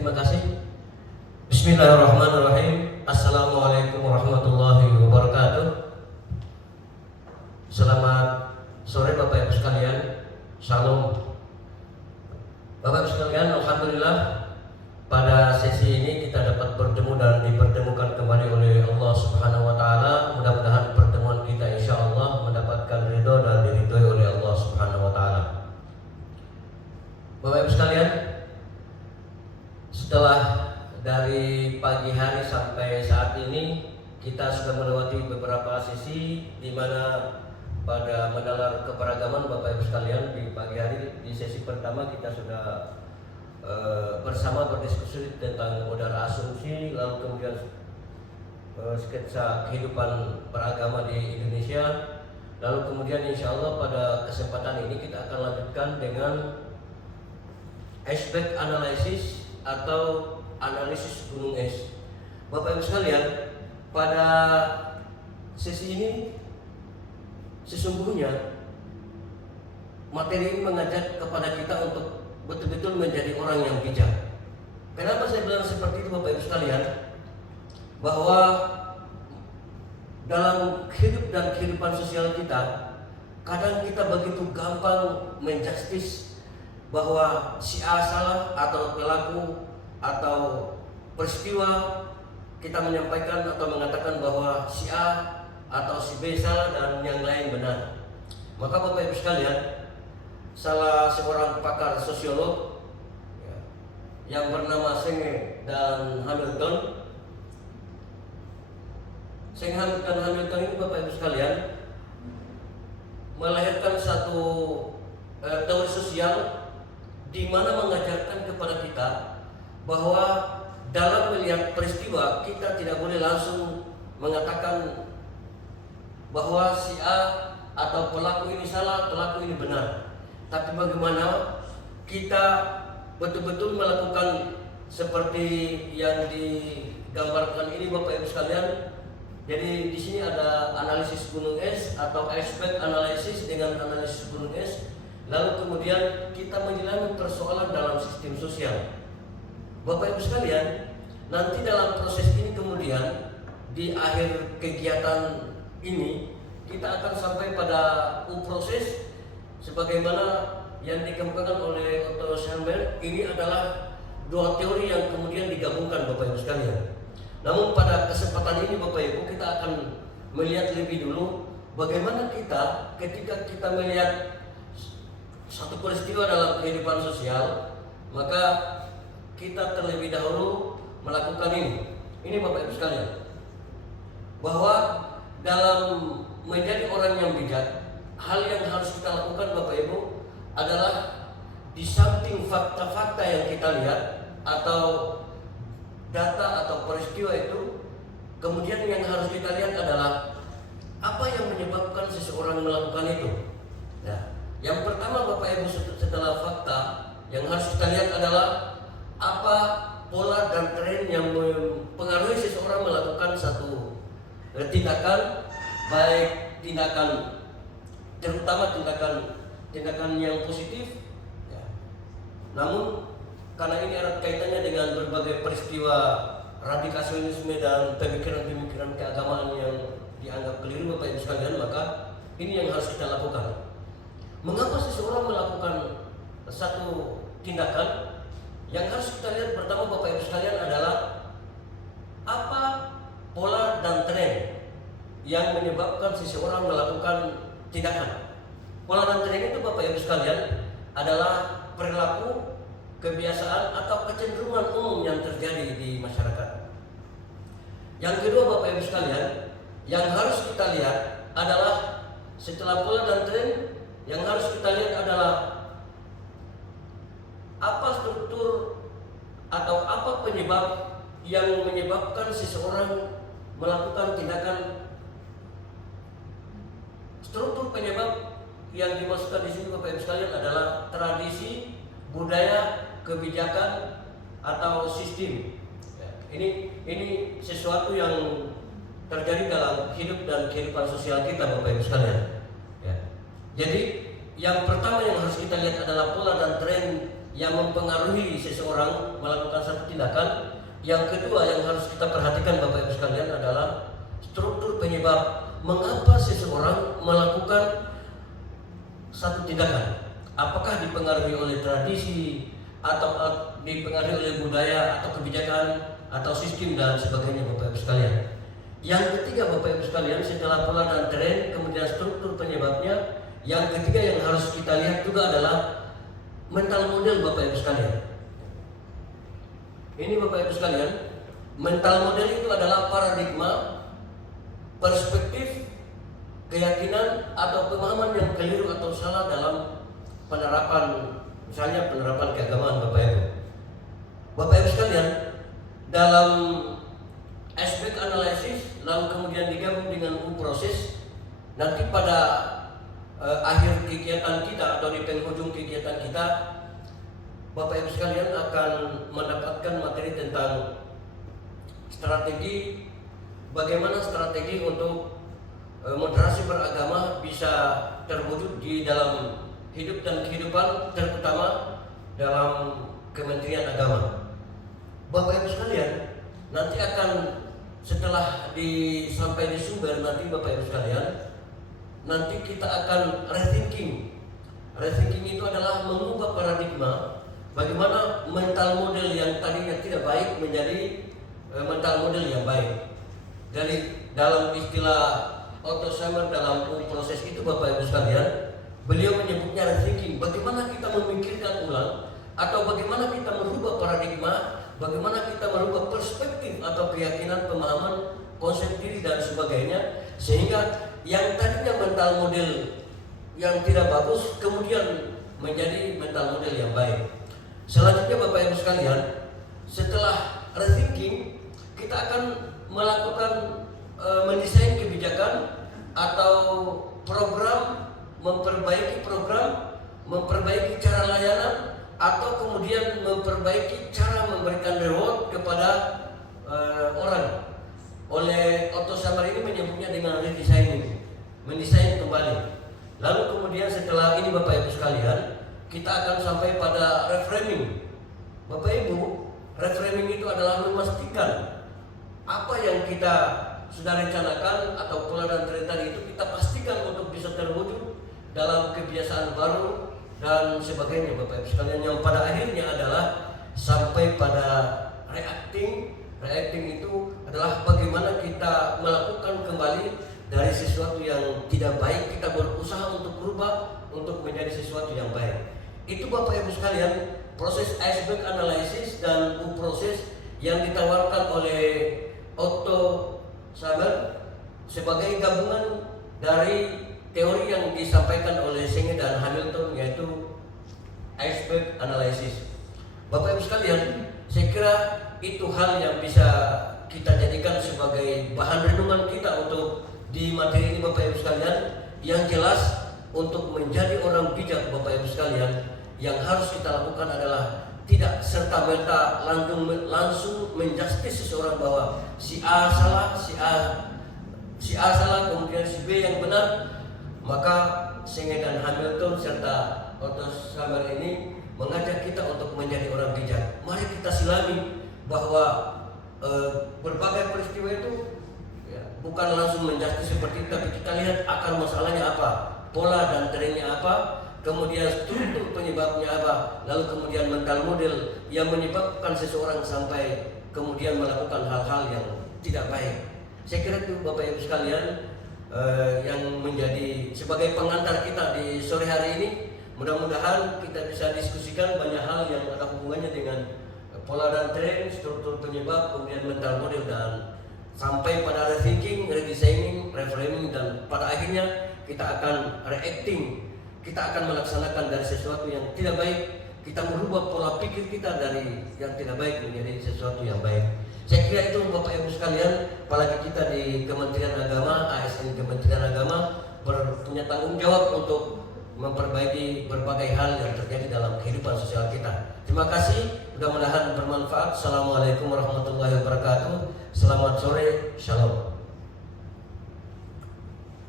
terima kasih. Bismillahirrahmanirrahim. Assalamualaikum warahmatullahi wabarakatuh. Selamat sore Bapak Ibu sekalian. Shalom. Bapak Ibu sekalian, alhamdulillah pada sesi ini kita dapat bertemu dan dipertemukan kembali oleh Allah Subhanahu wa taala. Mudah-mudahan pertemuan kita insya Allah mendapatkan ridho dan diridhoi oleh Allah Subhanahu wa taala. Bapak Ibu sekalian, setelah dari pagi hari sampai saat ini kita sudah melewati beberapa sesi di mana pada menalar keberagaman Bapak Ibu sekalian. Di pagi hari di sesi pertama kita sudah bersama berdiskusi tentang modal asumsi, lalu kemudian sketsa kehidupan beragama di Indonesia. Lalu kemudian insya Allah pada kesempatan ini kita akan lanjutkan dengan aspek analisis atau analisis gunung es. Bapak Ibu sekalian, pada sesi ini sesungguhnya materi ini mengajak kepada kita untuk betul-betul menjadi orang yang bijak. Kenapa saya bilang seperti itu Bapak Ibu sekalian? Bahwa dalam hidup dan kehidupan sosial kita, kadang kita begitu gampang menjustis bahwa si A salah atau pelaku atau peristiwa, kita menyampaikan atau mengatakan bahwa si A atau si B salah dan yang lain benar. Maka Bapak Ibu sekalian, salah seorang pakar sosiolog yang bernama Senge dan Hamilton. Senge dan Hamilton ini Bapak Ibu sekalian melahirkan satu teori sosial di mana mengajarkan kepada kita bahwa dalam melihat peristiwa kita tidak boleh langsung mengatakan bahwa si A atau pelaku ini salah, pelaku ini benar. Tapi bagaimana kita betul-betul melakukan seperti yang digambarkan ini Bapak Ibu sekalian. Jadi di sini ada analisis gunung es atau aspek analisis dengan analisis gunung es. Lalu kemudian kita menjalani persoalan dalam sistem sosial. Bapak Ibu sekalian, nanti dalam proses ini kemudian di akhir kegiatan ini kita akan sampai pada proses sebagaimana yang dikemukakan oleh Otto Schellenberg. Ini adalah dua teori yang kemudian digabungkan Bapak Ibu sekalian. Namun pada kesempatan ini Bapak Ibu kita akan melihat lebih dulu bagaimana kita ketika kita melihat satu peristiwa dalam kehidupan sosial, maka kita terlebih dahulu melakukan ini. Ini Bapak Ibu sekalian, bahwa dalam menjadi orang yang bijak, hal yang harus kita lakukan Bapak Ibu adalah di samping fakta-fakta yang kita lihat atau data atau peristiwa itu, kemudian yang harus kita lihat adalah apa yang menyebabkan seseorang melakukan itu. Nah, yang pertama Bapak Ibu setelah fakta yang harus kita lihat adalah apa pola dan tren yang mempengaruhi seseorang melakukan satu tindakan, baik tindakan terutama tindakan yang positif ya. Namun karena ini erat kaitannya dengan berbagai peristiwa radikalisme dan pemikiran-pemikiran keagamaan yang dianggap keliru Bapak Ibu sekalian, maka ini yang harus kita lakukan. Mengapa seseorang melakukan satu tindakan? Yang harus kita lihat pertama Bapak Ibu sekalian adalah apa pola dan tren yang menyebabkan seseorang melakukan tindakan. Pola dan tren itu Bapak Ibu sekalian adalah perilaku, kebiasaan atau kecenderungan umum yang terjadi di masyarakat. Yang kedua Bapak Ibu sekalian, yang harus kita lihat adalah setelah pola dan tren, yang harus kita lihat adalah apa struktur atau apa penyebab yang menyebabkan seseorang melakukan tindakan. Struktur penyebab yang dimaksudkan di sini Bapak Ibu sekalian adalah tradisi, budaya, kebijakan atau sistem. Ini sesuatu yang terjadi dalam hidup dan kehidupan sosial kita Bapak Ibu sekalian. Jadi yang pertama yang harus kita lihat adalah pola dan tren yang mempengaruhi seseorang melakukan satu tindakan. Yang kedua yang harus kita perhatikan Bapak Ibu sekalian adalah struktur penyebab mengapa seseorang melakukan satu tindakan. Apakah dipengaruhi oleh tradisi atau dipengaruhi oleh budaya atau kebijakan atau sistem dan sebagainya Bapak Ibu sekalian. Yang ketiga Bapak Ibu sekalian, setelah pola dan tren kemudian struktur penyebabnya, yang ketiga yang harus kita lihat juga adalah mental model Bapak Ibu sekalian. Ini Bapak Ibu sekalian, mental model itu adalah paradigma, perspektif, keyakinan atau pemahaman yang keliru atau salah dalam penerapan, misalnya penerapan keagamaan Bapak Ibu. Bapak Ibu sekalian, dalam aspek analisis lalu kemudian digabung dengan proses, nanti pada akhir kegiatan kita atau di penghujung kegiatan kita, Bapak Ibu sekalian akan mendapatkan materi tentang strategi, bagaimana strategi untuk moderasi beragama bisa terwujud di dalam hidup dan kehidupan, terutama dalam Kementerian Agama. Bapak Ibu sekalian, nanti akan setelah sampai di sumber nanti Bapak Ibu sekalian, nanti kita akan rethinking. Rethinking itu adalah mengubah paradigma. Bagaimana mental model yang tadinya tidak baik menjadi mental model yang baik. Dari dalam istilah Otto Scharmer dalam proses itu Bapak Ibu sekalian, beliau menyebutnya rethinking. Bagaimana kita memikirkan ulang atau bagaimana kita merubah paradigma, bagaimana kita merubah perspektif atau keyakinan, pemahaman, konsep diri dan sebagainya, sehingga yang tadinya mental model yang tidak bagus kemudian menjadi mental model yang baik. Selanjutnya Bapak Ibu sekalian, setelah rethinking, kita akan melakukan mendesain kebijakan atau program, memperbaiki cara layanan, atau kemudian memperbaiki cara memberikan reward kepada orang. Oleh Otto Scharmer ini menyebutnya dengan redesigning, mendesain kembali. Lalu kemudian setelah ini Bapak Ibu sekalian, kita akan sampai pada reframing. Bapak Ibu, reframing itu adalah memastikan apa yang kita sudah rencanakan atau pola dan tren tadi itu kita pastikan untuk bisa terwujud dalam kebiasaan baru dan sebagainya Bapak Ibu sekalian, yang pada akhirnya adalah sampai pada reacting. Reacting itu adalah bagaimana kita melakukan kembali dari sesuatu yang tidak baik, kita berusaha untuk berubah untuk menjadi sesuatu yang baik. Itu Bapak Ibu sekalian, proses iceberg analysis dan proses yang ditawarkan oleh Otto Scharmer sebagai gabungan dari teori yang disampaikan oleh Senge dan Hamilton, yaitu iceberg analysis. Bapak Ibu sekalian, saya kira itu hal yang bisa kita jadikan sebagai bahan renungan kita untuk di materi ini Bapak Ibu sekalian. Yang jelas untuk menjadi orang bijak Bapak Ibu sekalian, yang harus kita lakukan adalah tidak serta-merta langsung menjustis seseorang bahwa si A salah, si A salah, kemudian si B yang benar. Maka Senge dan Hamilton serta Otto Scharmer ini mengajak kita untuk menjadi orang bijak. Mari kita silami bahwa berbagai peristiwa itu bukan langsung menjustis seperti itu, tapi kita lihat akar masalahnya apa, pola dan trennya apa, kemudian struktur penyebabnya apa, lalu kemudian mental model yang menyebabkan seseorang sampai kemudian melakukan hal-hal yang tidak baik. Saya kira itu Bapak Ibu sekalian yang menjadi sebagai pengantar kita di sore hari ini. Mudah-mudahan kita bisa diskusikan banyak hal yang ada hubungannya dengan pola dan tren, struktur penyebab, kemudian mental model, dan sampai pada rethinking, redesigning, reframing, dan pada akhirnya kita akan reacting. Kita akan melaksanakan dari sesuatu yang tidak baik, kita merubah pola pikir kita dari yang tidak baik menjadi sesuatu yang baik. Saya kira itu Bapak Ibu sekalian, apalagi kita di Kementerian Agama, ASN Kementerian Agama punya tanggung jawab untuk memperbaiki berbagai hal yang terjadi dalam kehidupan sosial kita. Terima kasih, mudah-mudahan bermanfaat. Assalamualaikum warahmatullahi wabarakatuh. Selamat sore, shalom.